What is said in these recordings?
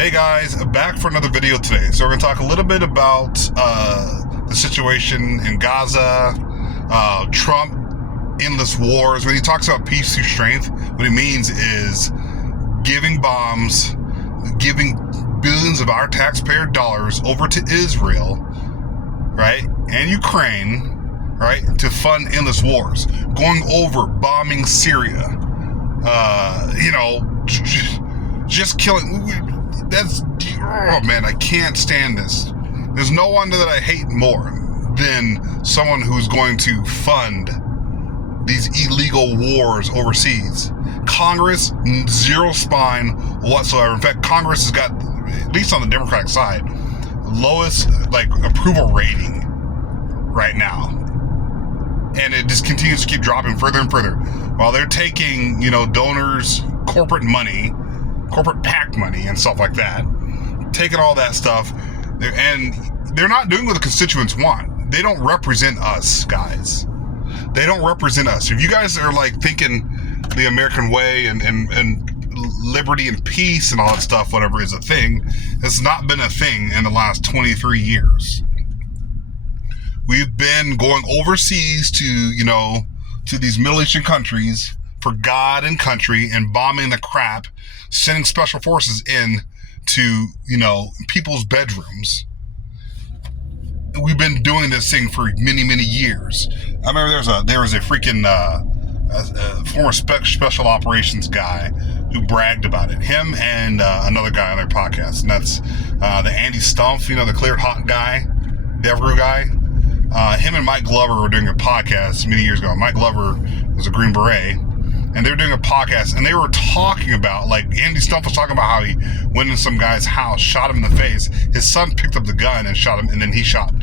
Hey guys, back for another video today. So we're going to talk a little bit about the situation in Gaza, Trump, endless wars. When he talks about peace through strength, what he means is giving bombs, giving billions of our taxpayer dollars over to Israel, right, and Ukraine, right, to fund endless wars, going over, bombing Syria, just killing. Oh man, I can't stand this. There's no one that I hate more than someone who's going to fund these illegal wars overseas. Congress, zero spine whatsoever. In fact, Congress has got, at least on the Democratic side, lowest approval rating right now. And it just continues to keep dropping further and further. While they're taking, donors, corporate money, corporate PAC money and stuff like that, taking all that stuff, and they're not doing what the constituents want. They don't represent us, guys. They don't represent us. If you guys are thinking the American way and liberty and peace and all that stuff, whatever is a thing, it's not been a thing in the last 23 years. We've been going overseas to these Middle Eastern countries for God and country and bombing the crap, sending special forces in to, people's bedrooms. We've been doing this thing for many, many years. I remember there was a freaking former special operations guy who bragged about it. Him and another guy on their podcast, and that's the Andy Stumpf, the clear hot guy, Devereux guy. Him and Mike Glover were doing a podcast many years ago. Mike Glover was a Green Beret, and they were doing a podcast, and they were talking about, Andy Stumpf was talking about how he went in some guy's house, shot him in the face. His son picked up the gun and shot him, and then he shot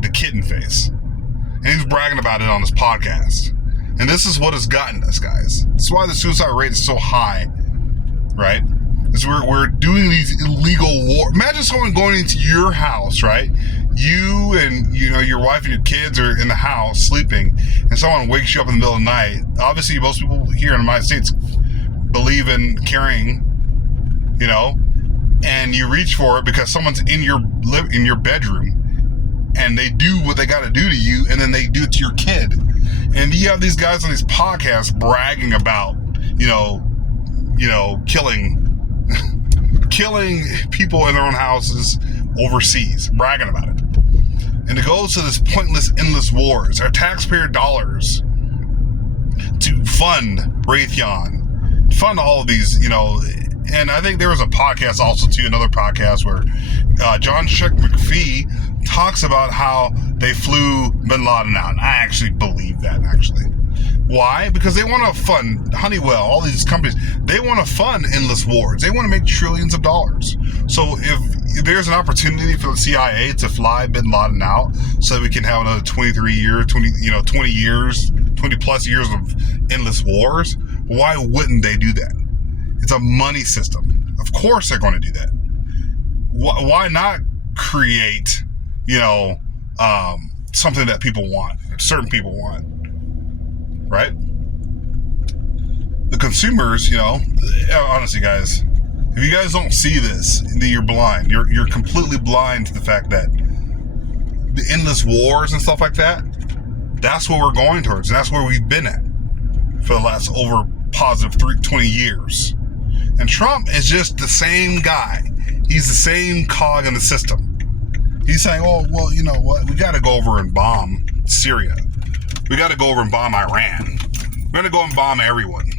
the kid in the face. And he was bragging about it on his podcast. And this is what has gotten us, guys. This is why the suicide rate is so high, right? Is we're doing these illegal wars. Imagine someone going into your house, right? You and your wife and your kids are in the house sleeping, and someone wakes you up in the middle of the night. Obviously, most people here in the United States believe in carrying, and you reach for it because someone's in your bedroom, and they do what they got to do to you, and then they do it to your kid. And you have these guys on these podcasts bragging about, killing people in their own houses overseas, bragging about it. And it goes to this pointless, endless wars. Our taxpayer dollars to fund Raytheon, fund all of these, and I think there was a podcast also too, another podcast where John Shuck McPhee talks about how they flew Bin Laden out. And I actually believe that, actually. Why? Because they want to fund Honeywell, all these companies. They want to fund endless wars. They want to make trillions of dollars. So if there's an opportunity for the CIA to fly Bin Laden out so that we can have another 20 plus years of endless wars, why wouldn't they do that? It's a money system. Of course they're going to do that. Why not create, something that people want, certain people want? Right? The consumers, honestly, guys, if you guys don't see this, then you're blind. You're completely blind to the fact that the endless wars and stuff like that, that's what we're going towards. And that's where we've been at for the last over positive 20 years. And Trump is just the same guy. He's the same cog in the system. He's saying, well, you know what? We got to go over and bomb Syria. We got to go over and bomb Iran. We're going to go and bomb everyone.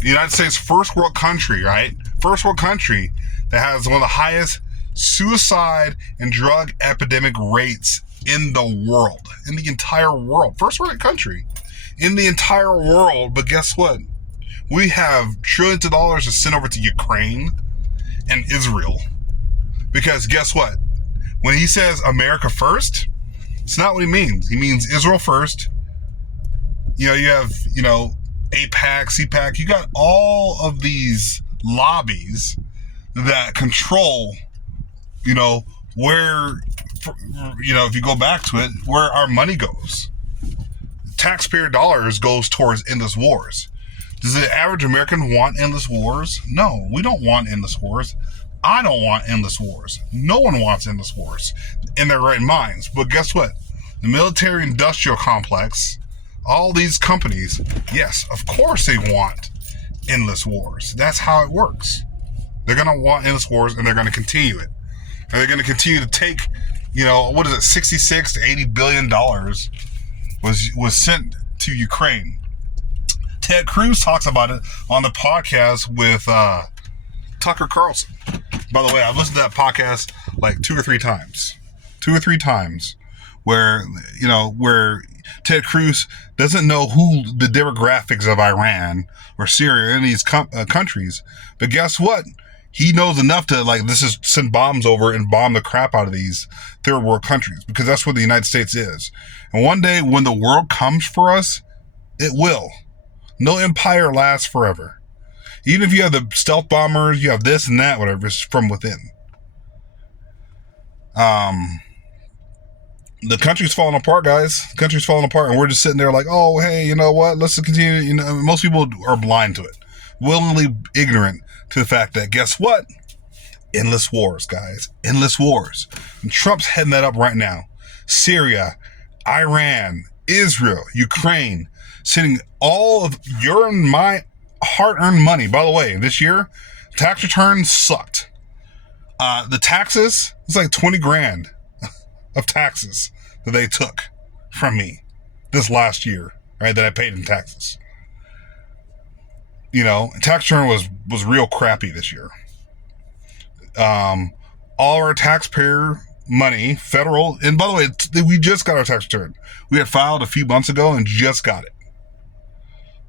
The United States, first world country, right? First world country that has one of the highest suicide and drug epidemic rates in the world, in the entire world. First world country in the entire world. But guess what? We have trillions of dollars to send over to Ukraine and Israel. Because guess what? When he says America first, it's not what he means. He means Israel first. You have, AIPAC, CPAC. You got all of these lobbies that control, where, if you go back to it, where our money goes. Taxpayer dollars goes towards endless wars. Does the average American want endless wars? No, we don't want endless wars. I don't want endless wars. No one wants endless wars in their right minds. But guess what? The military-industrial complex, all these companies, yes, of course they want endless wars. That's how it works. They're going to want endless wars, and they're going to continue it. And they're going to continue to take, what is it, 66 to 80 billion dollars was sent to Ukraine. Ted Cruz talks about it on the podcast with Tucker Carlson. By the way, I've listened to that podcast like two or three times, where Ted Cruz doesn't know who the demographics of Iran or Syria or any of these countries, but guess what? He knows enough to send bombs over and bomb the crap out of these third world countries, because that's what the United States is. And one day when the world comes for us, it will. No empire lasts forever. Even if you have the stealth bombers, you have this and that, whatever, it's from within. The country's falling apart, guys. The country's falling apart, and we're just sitting there like, oh, hey, you know what? Let's continue. Most people are blind to it, willingly ignorant to the fact that, guess what? Endless wars, guys. Endless wars. And Trump's heading that up right now. Syria, Iran, Israel, Ukraine, sending all of your and my hard-earned money. By the way, this year, tax returns sucked. The taxes, it's like 20 grand of taxes that they took from me this last year, right, that I paid in taxes. Tax return was real crappy this year. All our taxpayer money, federal, and by the way, we just got our tax return. We had filed a few months ago and just got it.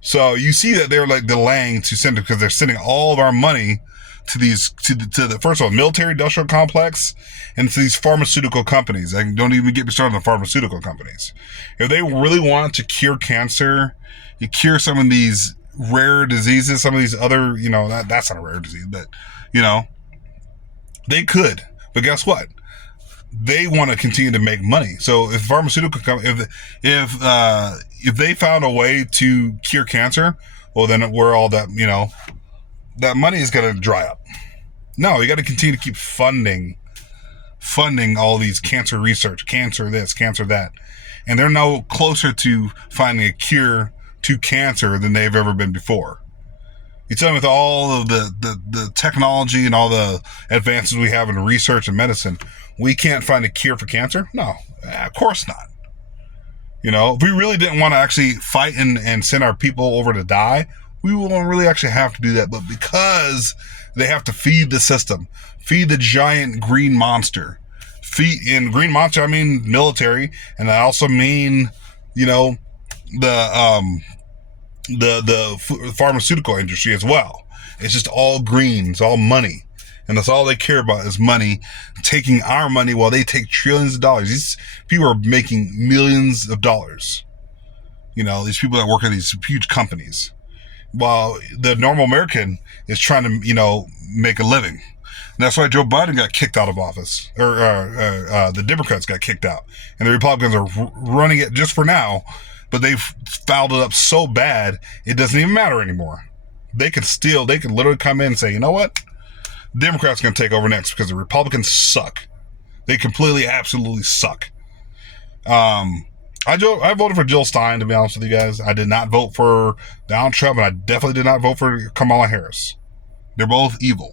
So you see that they're delaying to send it because they're sending all of our money to the first of all, military industrial complex and to these pharmaceutical companies. Don't even get me started on the pharmaceutical companies. If they really want to cure cancer, you cure some of these rare diseases, some of these other, that's not a rare disease, but they could. But guess what? They want to continue to make money. So if pharmaceutical company, if they found a way to cure cancer, well, then we're all that, that money is going to dry up. No, you got to continue to keep funding all these cancer research, cancer this, cancer that. And they're no closer to finding a cure to cancer than they've ever been before. You tell me, with all of the technology and all the advances we have in research and medicine, we can't find a cure for cancer? No, of course not. If we really didn't want to actually fight and send our people over to die, we won't really actually have to do that. But because they have to feed the system, feed the giant green monster, in green monster, I mean military, and I also mean, the pharmaceutical industry as well. It's just all green. It's all money. And that's all they care about is money, taking our money while they take trillions of dollars. These people are making millions of dollars. These people that work at these huge companies, while the normal American is trying to, make a living. And that's why Joe Biden got kicked out of office, or the Democrats got kicked out, and the Republicans are running it just for now. But they've fouled it up so bad, it doesn't even matter anymore. They could literally come in and say, you know what? Democrats are going to take over next because the Republicans suck. They completely, absolutely suck. I voted for Jill Stein, to be honest with you guys. I did not vote for Donald Trump, and I definitely did not vote for Kamala Harris. They're both evil.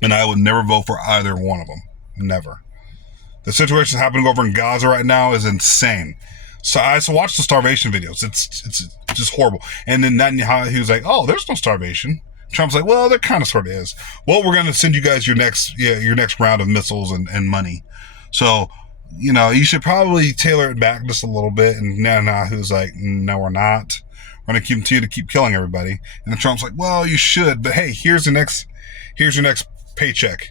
And I would never vote for either one of them. Never. The situation happening over in Gaza right now is insane. So I watched the starvation videos. It's just horrible. And then he was like, oh, there's no starvation. Trump's like, well, there kind of sort of is. Well, we're going to send you guys your next round of missiles and money. So, you should probably tailor it back just a little bit. And Netanyahu's like, no, we're not. We're going to continue to keep killing everybody. And then Trump's like, well, you should. But hey, here's your next paycheck.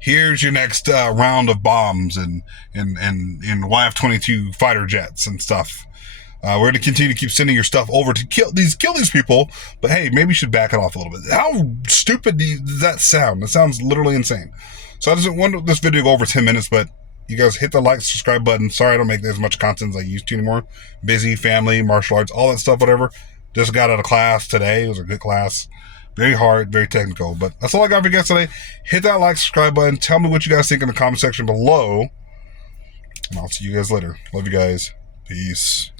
Here's your next round of bombs and YF-22 fighter jets and stuff. We're going to continue to keep sending your stuff over to kill these people, but hey, maybe you should back it off a little bit. How stupid does that sound? It sounds literally insane. So I just want this video to go over 10 minutes, but you guys hit the like, subscribe button. Sorry I don't make as much content as I used to anymore. Busy, family, martial arts, all that stuff, whatever. Just got out of class today. It was a good class. Very hard, very technical. But that's all I got for you guys today. Hit that like, subscribe button. Tell me what you guys think in the comment section below. And I'll see you guys later. Love you guys. Peace.